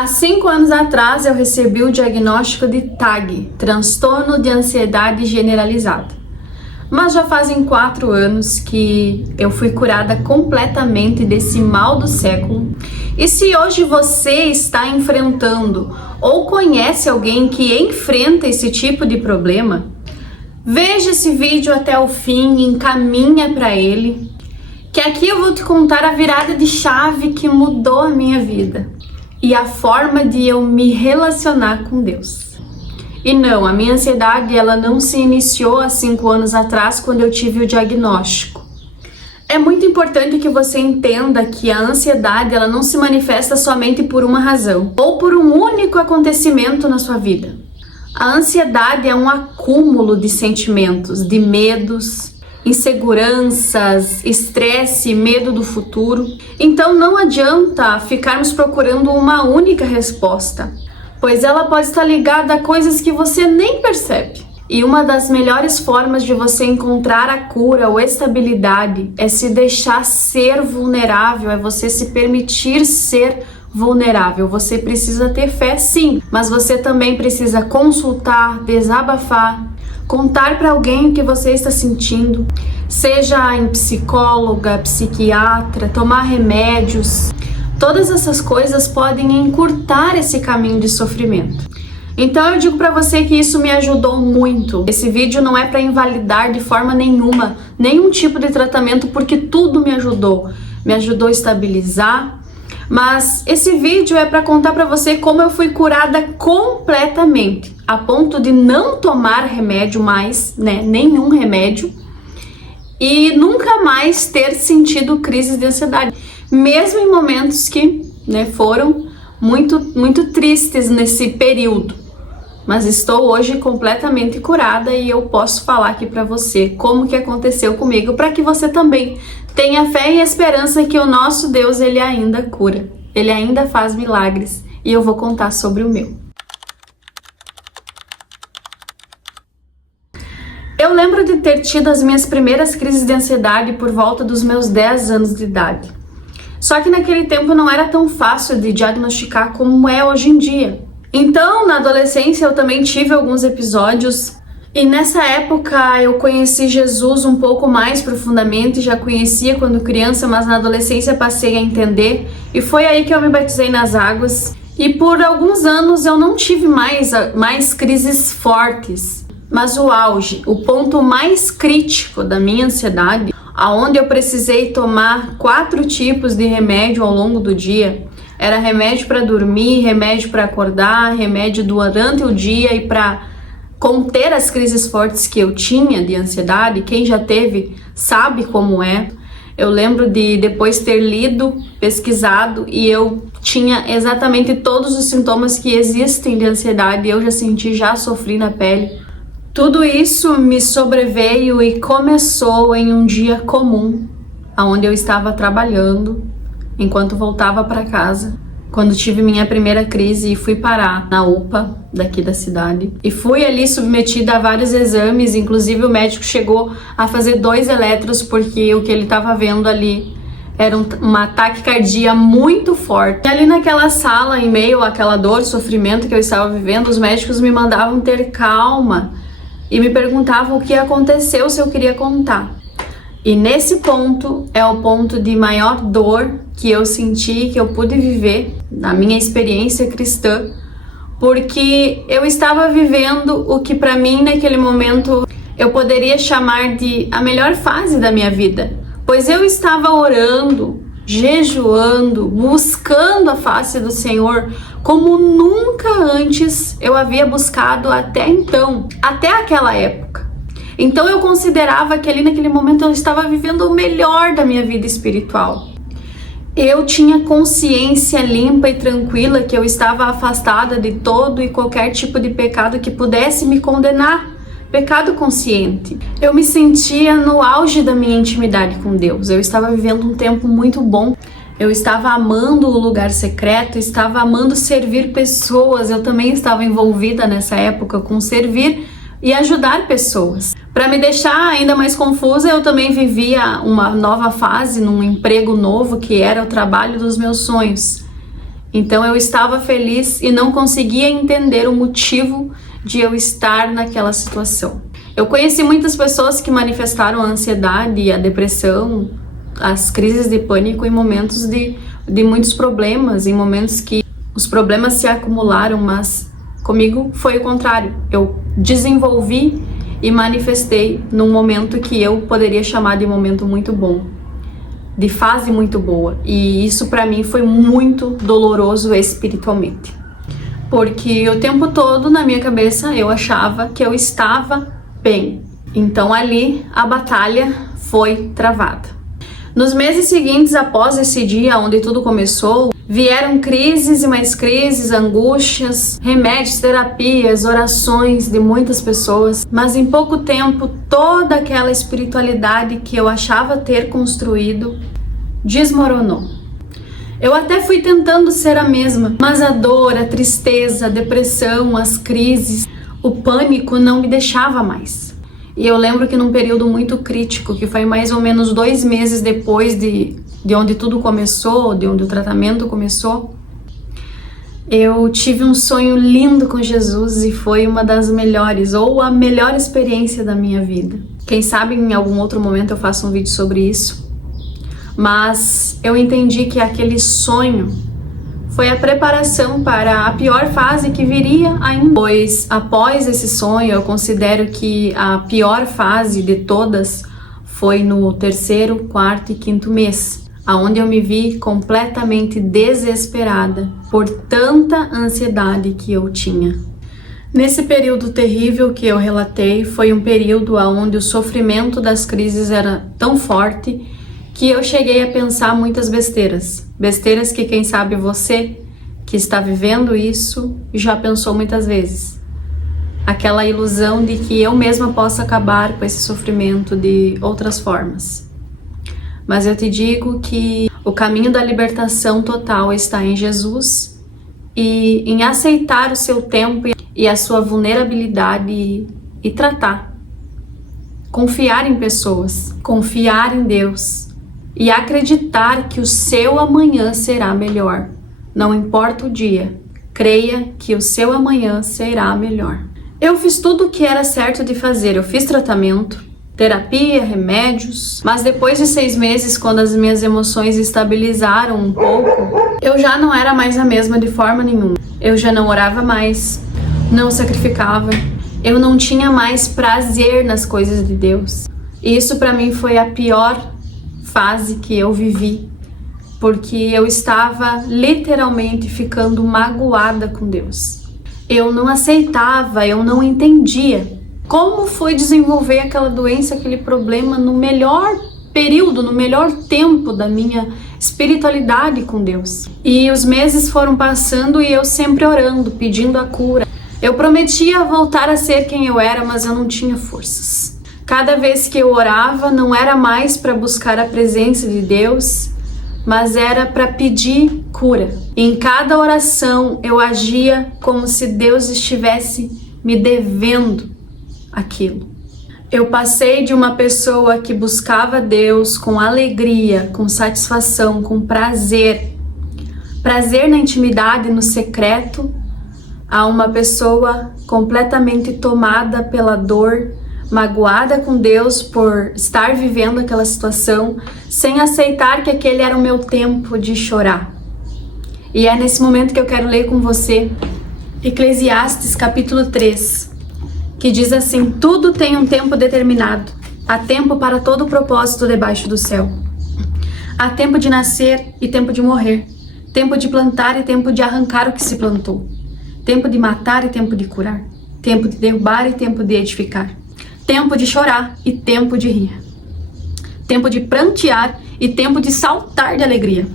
Há 5 anos atrás eu recebi o diagnóstico de TAG, transtorno de ansiedade generalizada. Mas já fazem 4 anos que eu fui curada completamente desse mal do século. E se hoje você está enfrentando ou conhece alguém que enfrenta esse tipo de problema, veja esse vídeo até o fim e encaminha para ele, que aqui eu vou te contar a virada de chave que mudou a minha vida e a forma de eu me relacionar com Deus. E não, a minha ansiedade ela não se iniciou há 5 anos atrás quando eu tive o diagnóstico. É muito importante que você entenda que a ansiedade ela não se manifesta somente por uma razão ou por um único acontecimento na sua vida. A ansiedade é um acúmulo de sentimentos, de medos, inseguranças, estresse, medo do futuro. Então não adianta ficarmos procurando uma única resposta, pois ela pode estar ligada a coisas que você nem percebe. E uma das melhores formas de você encontrar a cura ou estabilidade é se deixar ser vulnerável, é você se permitir ser vulnerável. Você precisa ter fé, sim, mas você também precisa consultar, desabafar, contar para alguém o que você está sentindo, seja em psicóloga, psiquiatra, tomar remédios. Todas essas coisas podem encurtar esse caminho de sofrimento. Então eu digo para você que isso me ajudou muito. Esse vídeo não é para invalidar de forma nenhuma nenhum tipo de tratamento, porque tudo me ajudou a estabilizar. Mas esse vídeo é para contar para você como eu fui curada completamente, a ponto de não tomar remédio mais, nenhum remédio, e nunca mais ter sentido crises de ansiedade, mesmo em momentos que foram muito tristes nesse período. Mas estou hoje completamente curada e eu posso falar aqui para você como que aconteceu comigo, para que você também tenha fé e esperança que o nosso Deus, ele ainda cura, ele ainda faz milagres, e eu vou contar sobre o meu. Eu lembro de ter tido as minhas primeiras crises de ansiedade por volta dos meus 10 anos de idade. Só que naquele tempo não era tão fácil de diagnosticar como é hoje em dia. Então, na adolescência eu também tive alguns episódios, e nessa época eu conheci Jesus um pouco mais profundamente. Já conhecia quando criança, mas na adolescência passei a entender, e foi aí que eu me batizei nas águas. E por alguns anos eu não tive mais crises fortes, mas o auge, o ponto mais crítico da minha ansiedade, aonde eu precisei tomar 4 tipos de remédio ao longo do dia. Era remédio para dormir, remédio para acordar, remédio durante o dia e para conter as crises fortes que eu tinha de ansiedade. Quem já teve sabe como é. Eu lembro de depois ter lido, pesquisado, e eu tinha exatamente todos os sintomas que existem de ansiedade. Eu já senti, já sofri na pele. Tudo isso me sobreveio e começou em um dia comum, onde eu estava trabalhando, enquanto voltava para casa, quando tive minha primeira crise e fui parar na UPA daqui da cidade. E fui ali submetida a vários exames, inclusive o médico chegou a fazer 2 eletros, porque o que ele estava vendo ali era uma taquicardia muito forte. E ali naquela sala, em meio àquela dor, sofrimento que eu estava vivendo, os médicos me mandavam ter calma e me perguntavam o que aconteceu, se eu queria contar. E nesse ponto é o ponto de maior dor que eu senti, que eu pude viver na minha experiência cristã, porque eu estava vivendo o que para mim naquele momento eu poderia chamar de a melhor fase da minha vida, pois eu estava orando, jejuando, buscando a face do Senhor como nunca antes eu havia buscado até então, até aquela época. Então eu considerava que ali naquele momento eu estava vivendo o melhor da minha vida espiritual. Eu tinha consciência limpa e tranquila que eu estava afastada de todo e qualquer tipo de pecado que pudesse me condenar, pecado consciente. Eu me sentia no auge da minha intimidade com Deus. Eu estava vivendo um tempo muito bom. Eu estava amando o lugar secreto, estava amando servir pessoas. Eu também estava envolvida nessa época com servir e ajudar pessoas. Para me deixar ainda mais confusa, eu também vivia uma nova fase num emprego novo, que era o trabalho dos meus sonhos. Então eu estava feliz e não conseguia entender o motivo de eu estar naquela situação. Eu conheci muitas pessoas que manifestaram a ansiedade e a depressão, as crises de pânico em momentos de muitos problemas, em momentos que os problemas se acumularam, mas comigo foi o contrário. Eu desenvolvi e manifestei num momento que eu poderia chamar de momento muito bom, de fase muito boa. E isso para mim foi muito doloroso espiritualmente, porque o tempo todo na minha cabeça eu achava que eu estava bem. Então ali a batalha foi travada. Nos meses seguintes, após esse dia onde tudo começou, vieram crises e mais crises, angústias, remédios, terapias, orações de muitas pessoas. Mas em pouco tempo, toda aquela espiritualidade que eu achava ter construído desmoronou. Eu até fui tentando ser a mesma, mas a dor, a tristeza, a depressão, as crises, o pânico não me deixava mais. E eu lembro que num período muito crítico, que foi mais ou menos 2 meses depois de onde tudo começou, de onde o tratamento começou, eu tive um sonho lindo com Jesus e foi uma das melhores, ou a melhor experiência da minha vida. Quem sabe em algum outro momento eu faço um vídeo sobre isso. Mas eu entendi que aquele sonho foi a preparação para a pior fase que viria ainda. Pois após esse sonho, eu considero que a pior fase de todas foi no 3º, 4º e 5º mês, aonde eu me vi completamente desesperada por tanta ansiedade que eu tinha. Nesse período terrível que eu relatei, foi um período onde o sofrimento das crises era tão forte que eu cheguei a pensar muitas besteiras. Besteiras que quem sabe você que está vivendo isso já pensou muitas vezes. Aquela ilusão de que eu mesma possa acabar com esse sofrimento de outras formas. Mas eu te digo que o caminho da libertação total está em Jesus e em aceitar o seu tempo e a sua vulnerabilidade e tratar. Confiar em pessoas, confiar em Deus. E acreditar que o seu amanhã será melhor. Não importa o dia, creia que o seu amanhã será melhor. Eu fiz tudo o que era certo de fazer. Eu fiz tratamento, terapia, remédios, mas depois de 6 meses, quando as minhas emoções estabilizaram um pouco, eu já não era mais a mesma de forma nenhuma. Eu já não orava mais, não sacrificava, eu não tinha mais prazer nas coisas de Deus. E isso para mim foi a pior fase que eu vivi, porque eu estava literalmente ficando magoada com Deus. Eu não aceitava, eu não entendia como foi desenvolver aquela doença, aquele problema no melhor período, no melhor tempo da minha espiritualidade com Deus. E os meses foram passando e eu sempre orando, pedindo a cura. Eu prometia voltar a ser quem eu era, mas eu não tinha forças. Cada vez que eu orava, não era mais para buscar a presença de Deus, mas era para pedir cura. Em cada oração, eu agia como se Deus estivesse me devendo aquilo. Eu passei de uma pessoa que buscava Deus com alegria, com satisfação, com prazer na intimidade, no secreto, a uma pessoa completamente tomada pela dor, magoada com Deus por estar vivendo aquela situação, sem aceitar que aquele era o meu tempo de chorar. E é nesse momento que eu quero ler com você Eclesiastes capítulo 3, que diz assim: tudo tem um tempo determinado, há tempo para todo o propósito debaixo do céu. Há tempo de nascer e tempo de morrer, tempo de plantar e tempo de arrancar o que se plantou, tempo de matar e tempo de curar, tempo de derrubar e tempo de edificar, tempo de chorar e tempo de rir, tempo de prantear e tempo de saltar de alegria,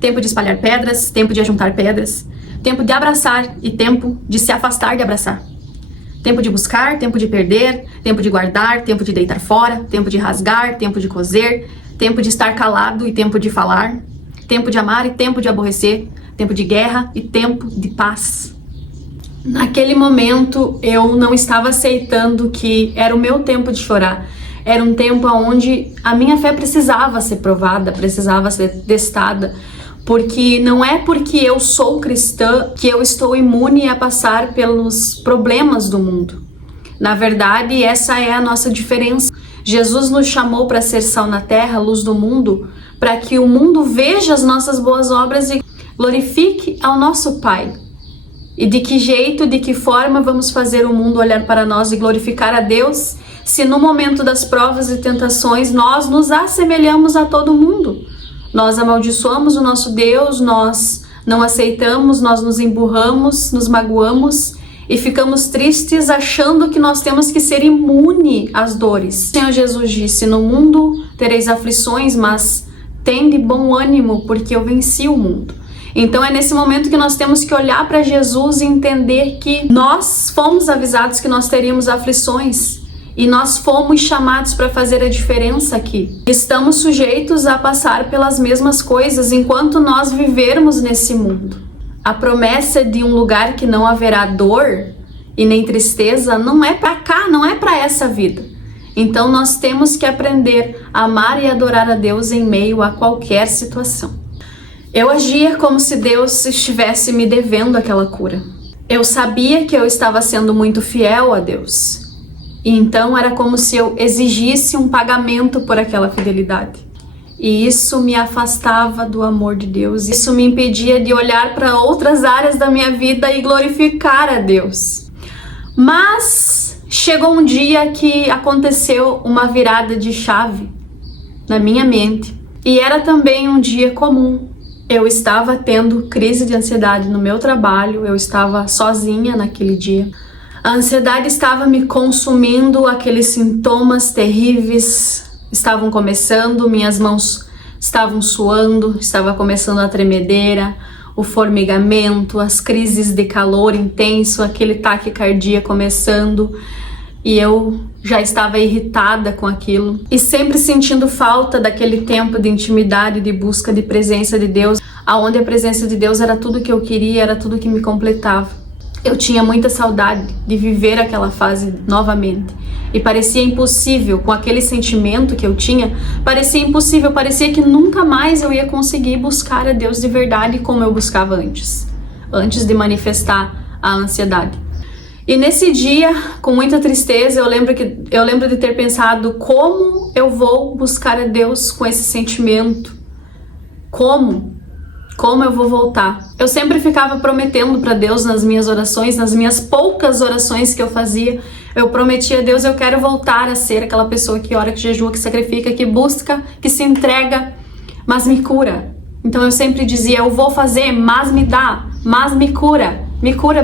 tempo de espalhar pedras, tempo de ajuntar pedras, tempo de abraçar e tempo de se afastar de abraçar, tempo de buscar, tempo de perder, tempo de guardar, tempo de deitar fora, tempo de rasgar, tempo de coser, tempo de estar calado e tempo de falar, tempo de amar e tempo de aborrecer, tempo de guerra e tempo de paz. Naquele momento eu não estava aceitando que era o meu tempo de chorar. Era um tempo onde a minha fé precisava ser provada, precisava ser testada, Porque não é porque eu sou cristã que eu estou imune a passar pelos problemas do mundo. Na verdade, essa é a nossa diferença. Jesus nos chamou para ser sal na terra, luz do mundo, para que o mundo veja as nossas boas obras e glorifique ao nosso Pai. E de que jeito, de que forma vamos fazer o mundo olhar para nós e glorificar a Deus, se no momento das provas e tentações nós nos assemelhamos a todo mundo? Nós amaldiçoamos o nosso Deus, nós não aceitamos, nós nos emburramos, nos magoamos e ficamos tristes achando que nós temos que ser imune às dores. O Senhor Jesus disse: no mundo tereis aflições, mas tende bom ânimo, porque eu venci o mundo. Então é nesse momento que nós temos que olhar para Jesus e entender que nós fomos avisados que nós teríamos aflições. E nós fomos chamados para fazer a diferença aqui. Estamos sujeitos a passar pelas mesmas coisas enquanto nós vivermos nesse mundo. A promessa de um lugar que não haverá dor e nem tristeza não é para cá, não é para essa vida. Então nós temos que aprender a amar e adorar a Deus em meio a qualquer situação. Eu agia como se Deus estivesse me devendo aquela cura. Eu sabia que eu estava sendo muito fiel a Deus. E então era como se eu exigisse um pagamento por aquela fidelidade. E isso me afastava do amor de Deus. Isso me impedia de olhar para outras áreas da minha vida e glorificar a Deus. Mas chegou um dia que aconteceu uma virada de chave na minha mente. E era também um dia comum. Eu estava tendo crise de ansiedade no meu trabalho. Eu estava sozinha naquele dia. A ansiedade estava me consumindo, aqueles sintomas terríveis estavam começando, minhas mãos estavam suando, estava começando a tremedeira, o formigamento, as crises de calor intenso, aquele taquicardia começando, e eu já estava irritada com aquilo e sempre sentindo falta daquele tempo de intimidade, de busca de presença de Deus, aonde a presença de Deus era tudo que eu queria, era tudo que me completava. Eu tinha muita saudade de viver aquela fase novamente. E parecia impossível, com aquele sentimento que eu tinha, parecia impossível, parecia que nunca mais eu ia conseguir buscar a Deus de verdade como eu buscava antes de manifestar a ansiedade. E nesse dia, com muita tristeza, eu lembro de ter pensado: como eu vou buscar a Deus com esse sentimento? Como eu vou voltar? Eu sempre ficava prometendo para Deus nas minhas orações, nas minhas poucas orações que eu fazia, eu prometia a Deus: eu quero voltar a ser aquela pessoa que ora, que jejua, que sacrifica, que busca, que se entrega, mas me cura. Então eu sempre dizia: eu vou fazer, mas me dá, mas me cura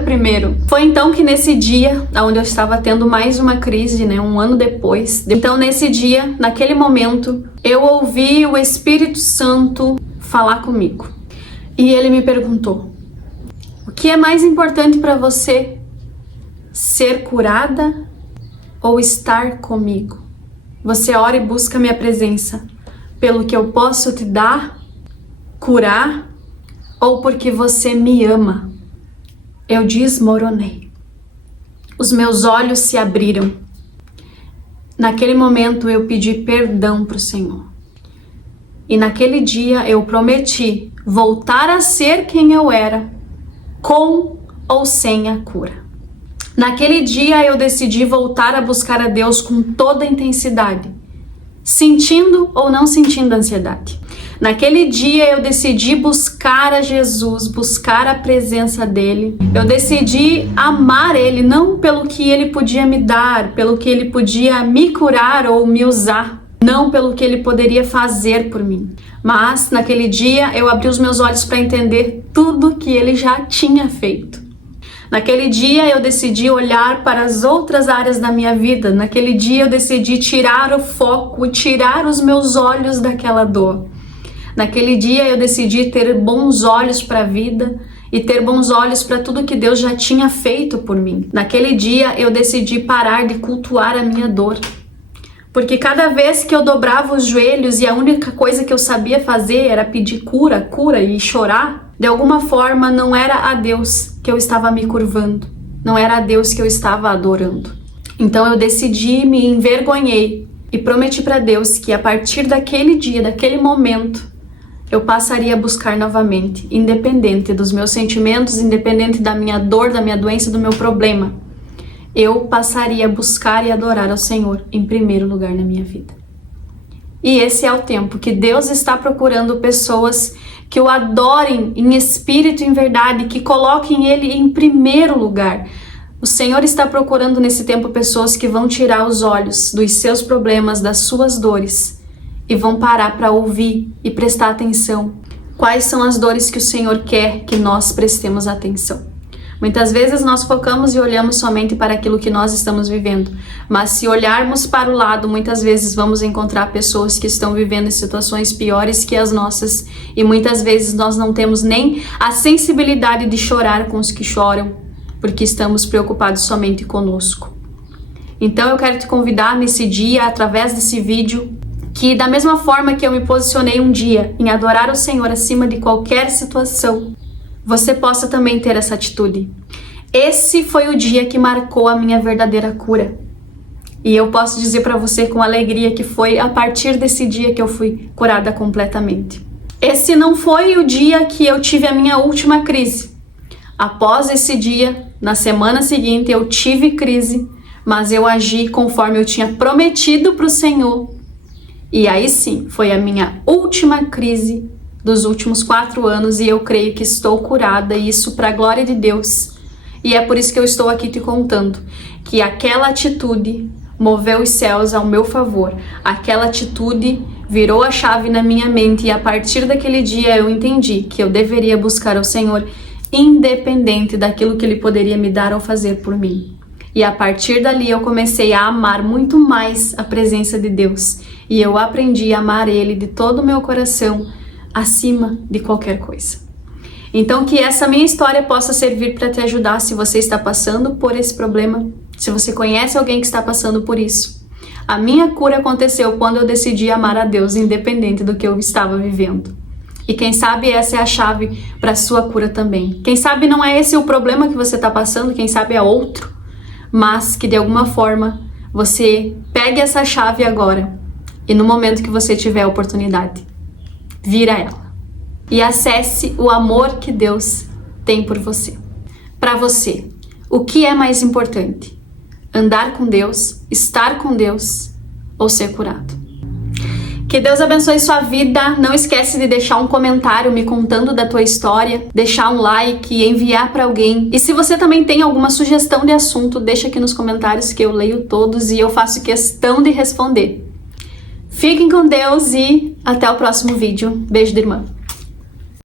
primeiro. Foi então que nesse dia, onde eu estava tendo mais uma crise, um ano depois, então nesse dia, naquele momento, eu ouvi o Espírito Santo falar comigo. E ele me perguntou: o que é mais importante para você? Ser curada ou estar comigo? Você ora e busca minha presença pelo que eu posso te dar, curar, ou porque você me ama? Eu desmoronei. Os meus olhos se abriram. Naquele momento eu pedi perdão para o Senhor. E naquele dia eu prometi voltar a ser quem eu era, com ou sem a cura. Naquele dia eu decidi voltar a buscar a Deus com toda a intensidade, sentindo ou não sentindo ansiedade. Naquele dia eu decidi buscar a Jesus, buscar a presença dele. Eu decidi amar ele, não pelo que ele podia me dar, pelo que ele podia me curar ou me usar, não pelo que ele poderia fazer por mim. Mas naquele dia eu abri os meus olhos para entender tudo que ele já tinha feito. Naquele dia eu decidi olhar para as outras áreas da minha vida. Naquele dia eu decidi tirar o foco, tirar os meus olhos daquela dor. Naquele dia eu decidi ter bons olhos para a vida e ter bons olhos para tudo que Deus já tinha feito por mim. Naquele dia eu decidi parar de cultuar a minha dor. Porque cada vez que eu dobrava os joelhos e a única coisa que eu sabia fazer era pedir cura e chorar, de alguma forma não era a Deus que eu estava me curvando, não era a Deus que eu estava adorando. Então eu decidi, me envergonhei e prometi para Deus que a partir daquele dia, daquele momento, eu passaria a buscar novamente, independente dos meus sentimentos, independente da minha dor, da minha doença, do meu problema. Eu passaria a buscar e adorar ao Senhor em primeiro lugar na minha vida. E esse é o tempo que Deus está procurando pessoas que o adorem em espírito e em verdade, que coloquem Ele em primeiro lugar. O Senhor está procurando nesse tempo pessoas que vão tirar os olhos dos seus problemas, das suas dores, e vão parar para ouvir e prestar atenção. Quais são as dores que o Senhor quer que nós prestemos atenção? Muitas vezes nós focamos e olhamos somente para aquilo que nós estamos vivendo, mas se olharmos para o lado, muitas vezes vamos encontrar pessoas que estão vivendo em situações piores que as nossas, e muitas vezes nós não temos nem a sensibilidade de chorar com os que choram, porque estamos preocupados somente conosco. Então eu quero te convidar nesse dia, através desse vídeo, que da mesma forma que eu me posicionei um dia em adorar o Senhor acima de qualquer situação, você possa também ter essa atitude. Esse foi o dia que marcou a minha verdadeira cura. E eu posso dizer para você com alegria que foi a partir desse dia que eu fui curada completamente. Esse não foi o dia que eu tive a minha última crise. Após esse dia, na semana seguinte, eu tive crise, mas eu agi conforme eu tinha prometido para o Senhor. E aí sim, foi a minha última crise dos últimos 4 anos e eu creio que estou curada, e isso para a glória de Deus. E é por isso que eu estou aqui te contando que aquela atitude moveu os céus ao meu favor. Aquela atitude virou a chave na minha mente, e a partir daquele dia eu entendi que eu deveria buscar o Senhor independente daquilo que Ele poderia me dar ou fazer por mim. E a partir dali eu comecei a amar muito mais a presença de Deus, e eu aprendi a amar Ele de todo o meu coração, acima de qualquer coisa. Então que essa minha história possa servir para te ajudar se você está passando por esse problema, se você conhece alguém que está passando por isso. A minha cura aconteceu quando eu decidi amar a Deus independente do que eu estava vivendo. E quem sabe essa é a chave para a sua cura também. Quem sabe não é esse o problema que você está passando, quem sabe é outro, mas que de alguma forma você pegue essa chave agora e no momento que você tiver a oportunidade, vira ela e acesse o amor que Deus tem por você. Para você, o que é mais importante? Andar com Deus, estar com Deus ou ser curado? Que Deus abençoe sua vida. Não esquece de deixar um comentário me contando da tua história, deixar um like, enviar para alguém. E se você também tem alguma sugestão de assunto, deixa aqui nos comentários que eu leio todos e eu faço questão de responder. Fiquem com Deus e até o próximo vídeo. Beijo da irmã.